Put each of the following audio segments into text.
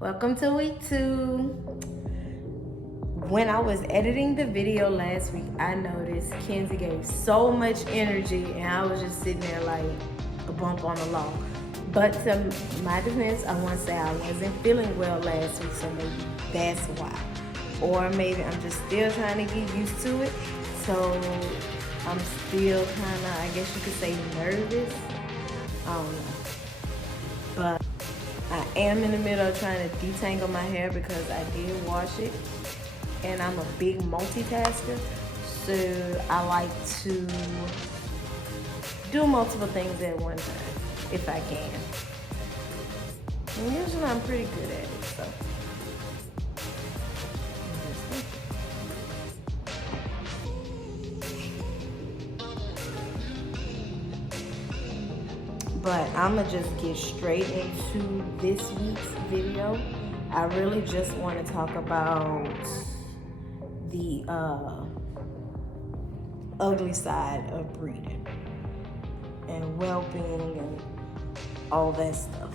Welcome to week 2. When I was editing the video last week, I noticed Kenzie gave so much energy and I was just sitting there like a bump on the log. But to my defense, I want to say I wasn't feeling well last week, so maybe that's why. Or maybe I'm just still trying to get used to it. So I'm still kind of, I guess you could say, nervous. I don't know. But I am in the middle of trying to detangle my hair because I did wash it. And I'm a big multitasker. So I like to do multiple things at one time, if I can. And usually I'm pretty good at it, so. But I'ma just get straight into this week's video. I really just want to talk about the ugly side of breeding and whelping and all that stuff.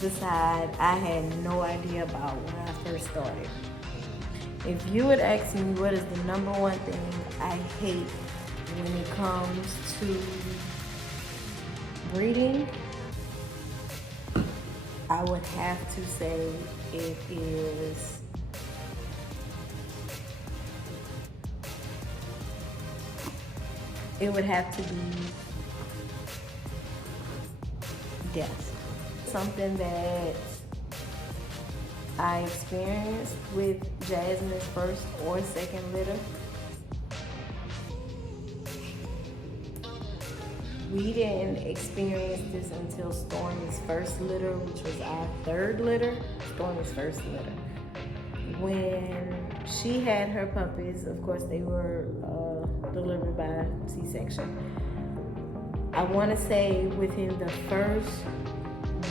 The side I had no idea about when I first started. If you would ask me what is the number one thing I hate when it comes to breeding, I would have to say it would have to be death. Something that I experienced with Jasmine's first or second litter. We didn't experience this until Stormy's first litter, which was our third litter, Stormy's first litter. When she had her puppies, of course they were delivered by C-section. I want to say within the first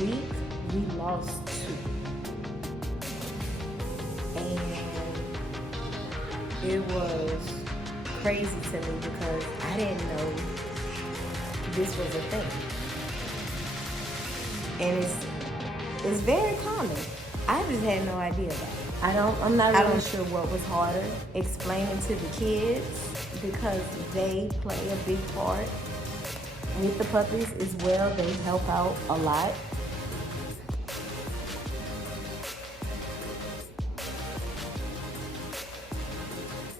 week, we lost 2. And it was crazy to me because I didn't know this was a thing. And it's very common. I just had no idea about it. I'm not really sure what was harder, explaining to the kids, because they play a big part with the puppies as well. They help out a lot.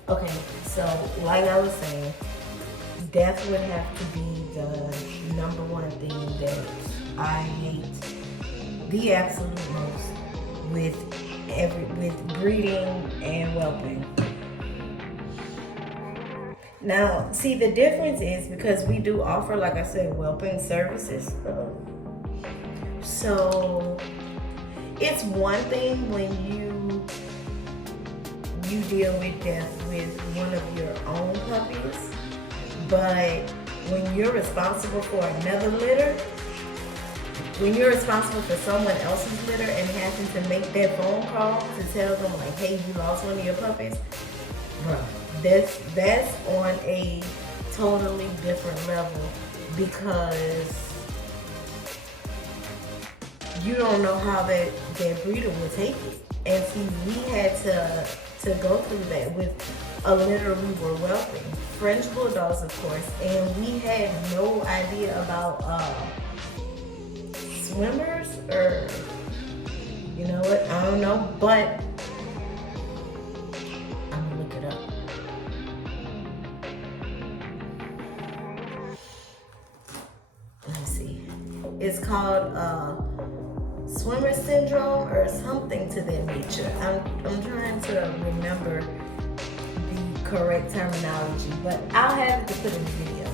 Okay, so like I was saying, death would have to be the number one thing that I hate the absolute most with breeding and whelping. Now, see, the difference is because we do offer, like I said, whelping services. So it's one thing when you deal with death with one of your own puppies, but when you're responsible for another litter, when you're responsible for someone else's litter and having to make that phone call to tell them like, hey, you lost one of your puppies, bro, that's on a totally different level, because you don't know how that breeder will take it. And see, we had to go through that with a litter we were whelping. French bulldogs, of course, and we had no idea about swimmers, or you know what, I don't know, but I'm gonna look it up. Let me see. It's called swimmer syndrome or something to that nature. I'm trying to remember the correct terminology, but I'll have it to put in the video.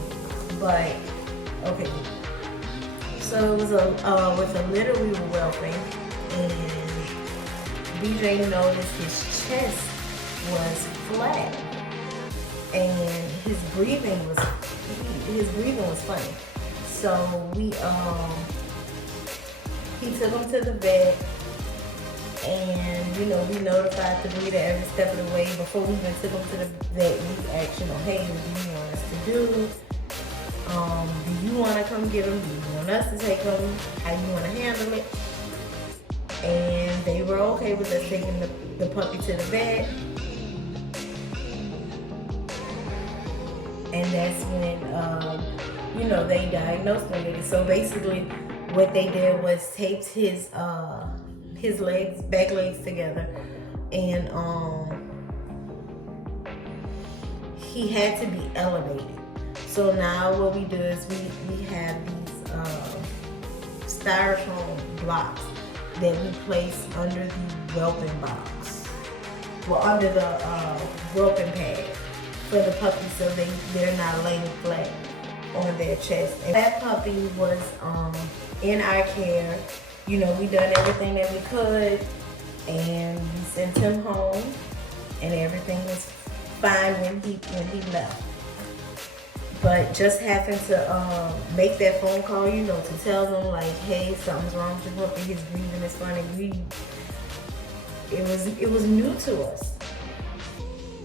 But okay, so it was with a litter we were whelping, and BJ noticed his chest was flat and his breathing was funny. So he took him to the vet, and we notified the breeder every step of the way. Before we even took him to the vet, we asked, hey, what do you want us to do? Do you want to come get him? Do you want us to take him? How you want to handle it? okay with us taking the puppy to the vet. And that's when, you know, they diagnosed him with it. So basically, what they did was taped his back legs together, and he had to be elevated. So now what we do is we have these styrofoam blocks that we place under the whelping box, well, under the whelping pad for the puppy, so they're not laying flat on their chest. And that puppy was in our care. You know, we done everything that we could, and we sent him home, and everything was fine when he left. But just having to make that phone call, you know, to tell them like, hey, something's wrong with your puppy, his breathing is funny. It was new to us.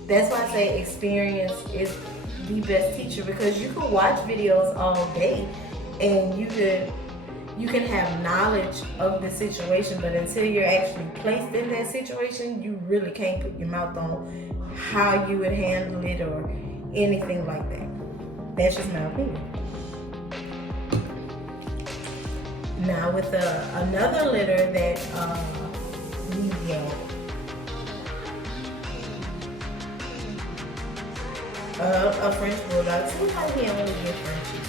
That's why I say experience is the best teacher, because you can watch videos all day and you can have knowledge of the situation, but until you're actually placed in that situation, you really can't put your mouth on how you would handle it or anything like that. That's just my opinion. Now with another litter that we get, a French bulldog. Sometimes we only get Frenchies.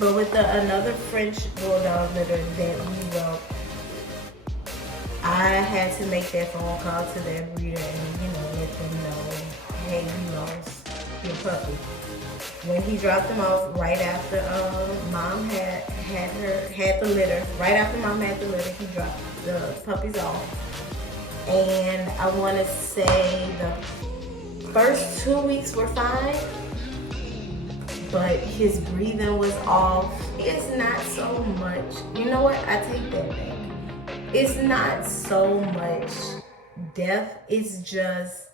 But with another French bulldog litter that we whelped, I had to make that phone call to their breeder and, you know, let them know, hey, you lost your puppy. When he dropped them off, right after mom had the litter, right after mom had the litter, he dropped the puppies off. And I want to say the first 2 weeks were fine, but his breathing was off. It's not so much, you know what, I take that back. It's not so much death, it's just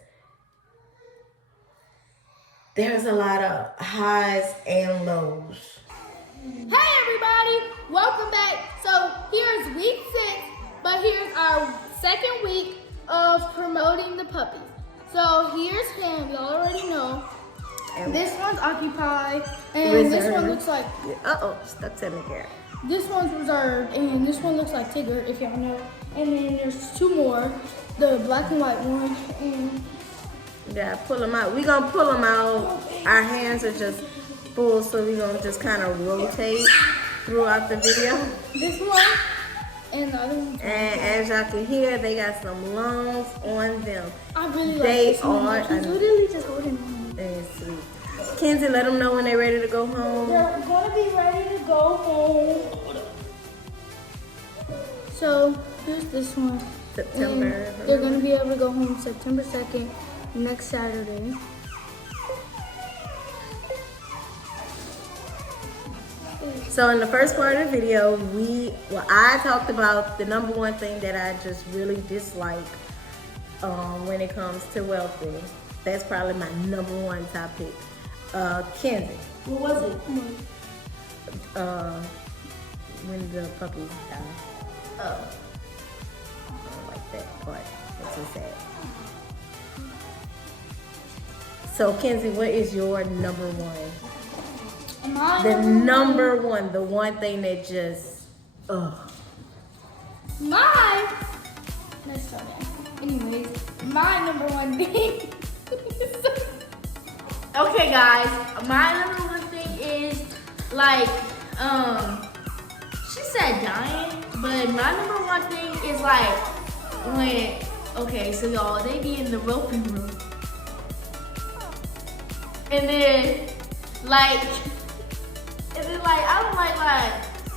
there's a lot of highs and lows. Hey everybody, welcome back. So here's week 6, but here's our second week of promoting the puppies. So here's him, you already know. And this one's occupied, and reserved. This one looks like, stuck to me here. This one's reserved, and this one looks like Tigger, if y'all know. And then there's 2 more, the black and white one. And yeah, pull them out. We're gonna pull them out. Okay. Our hands are just full, so we're gonna just kind of rotate throughout the video. This one and the other one. And as y'all can hear, they got some lungs on them. I really like this one. He's literally just holding on. That's sweet. Kenzie, let them know when they're ready to go home. They're gonna be ready to go home. So here's this one. September. And they're gonna be able to go home September 2nd, next Saturday. So in the first part of the video, I talked about the number one thing that I just really dislike when it comes to whelping. That's probably my number one topic. Kenzie. What was it? When the puppies die. Oh. I don't like that part. That's so sad. So Kenzie, what is your number one? Number one, the one thing that just, Mine? Let's start that. Anyways, my number one thing. Okay, guys, my number one thing is like, she said dying, but my number one thing is like when, okay, so y'all, they be in the whelping room, and then like I don't like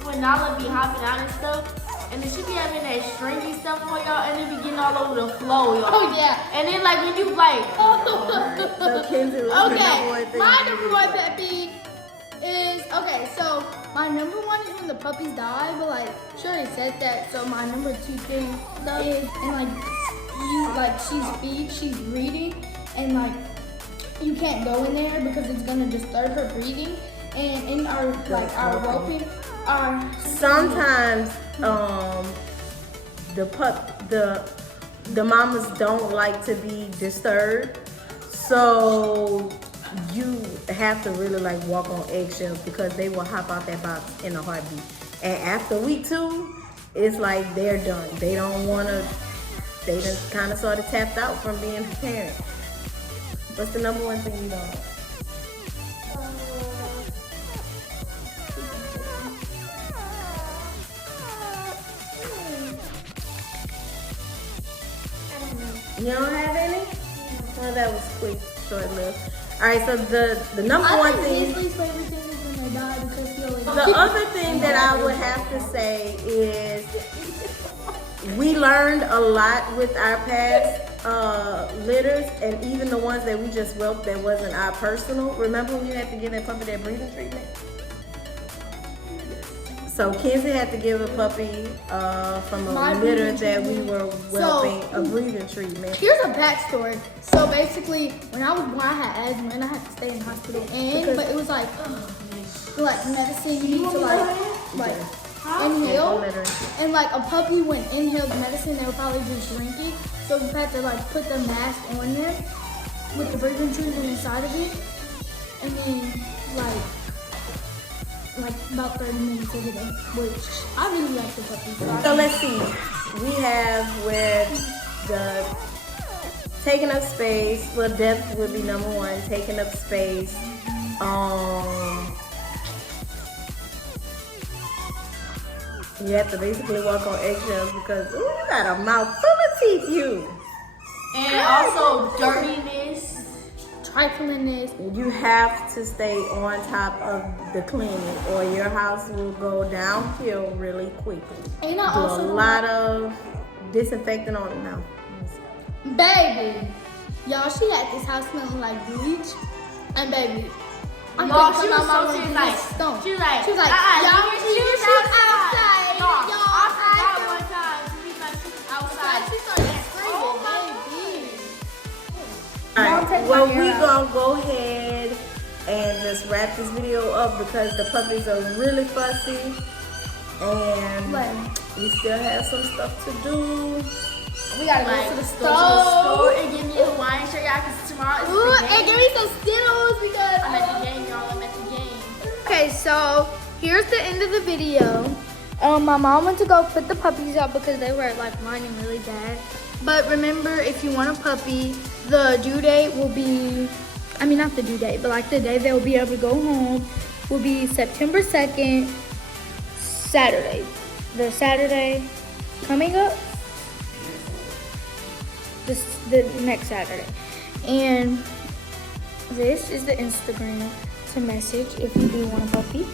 when Nala be hopping out and stuff. And then she be having that stringy stuff on y'all, and then be getting all over the floor, y'all. Oh yeah. And then like when you like, so Kenzie, okay, my number one pet peeve is, okay, so my number one is when the puppies die, but like, sure they said that. So my number 2 thing is, and she's breathing, and like you can't go in there because it's gonna disturb her breathing. And in our whelping sometimes the mamas don't like to be disturbed, so you have to really like walk on eggshells because they will hop out that box in a heartbeat. And after week 2, it's like they're done. They don't want to. They just kind of sort of tapped out from being a parent. What's the number one thing you don't like? You don't have any? Well, that was quick, short-lived. All right, so the number one thing. Beasley's favorite thing is when they die because he always. The other thing that I would have to say is we learned a lot with our past litters, and even the ones that we just whelped that wasn't our personal. Remember when you had to give that puppy that breathing treatment? So Kenzie had to give a puppy from a litter that we were whelping a breathing treatment. Here's a backstory. So basically, when I was born, I had asthma and I had to stay in the hospital. But it was like medicine you need to like inhale. And like a puppy when inhale the medicine, they would probably just drink it. So you had to like put the mask on there with the breathing treatment inside of it, and then like about 30 minutes every day, which I really like the puppy. So let's see. We have with the taking up space. Well, depth would be number 1. Taking up space. You have to basically walk on eggshells because ooh, you got a mouth full of teeth, you. And also dirtiness. Triflingness. You have to stay on top of the cleaning or your house will go downhill really quickly. And I Do also a lot of disinfecting on it now. Baby, y'all, she had this house smelling like bleach. And baby, Y'all, she was so serious. She was like, y'all, you shoot outside. Y'all, Y'all, I forgot one time to leave my shoes outside. She started screaming, baby. Alright, well we gonna go ahead and just wrap this video up because the puppies are really fussy and we still have some stuff to do. We gotta go to the store and give me a Hawaiian shirt, y'all, because tomorrow is the game. And give me some Skittles because I'm at the game, y'all. I'm at the game. Okay, so here's the end of the video. My mom went to go put the puppies up because they were like whining really bad. But remember, if you want a puppy, the due date will be, I mean not the due date, but like the day they'll be able to go home will be September 2nd, Saturday. The Saturday coming up, the next Saturday. And this is the Instagram to message if you do want a puppy.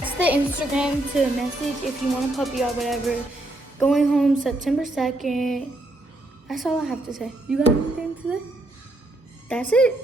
That's the Instagram to message if you want a puppy or whatever. Going home September 2nd. That's all I have to say. You got anything to say? That's it.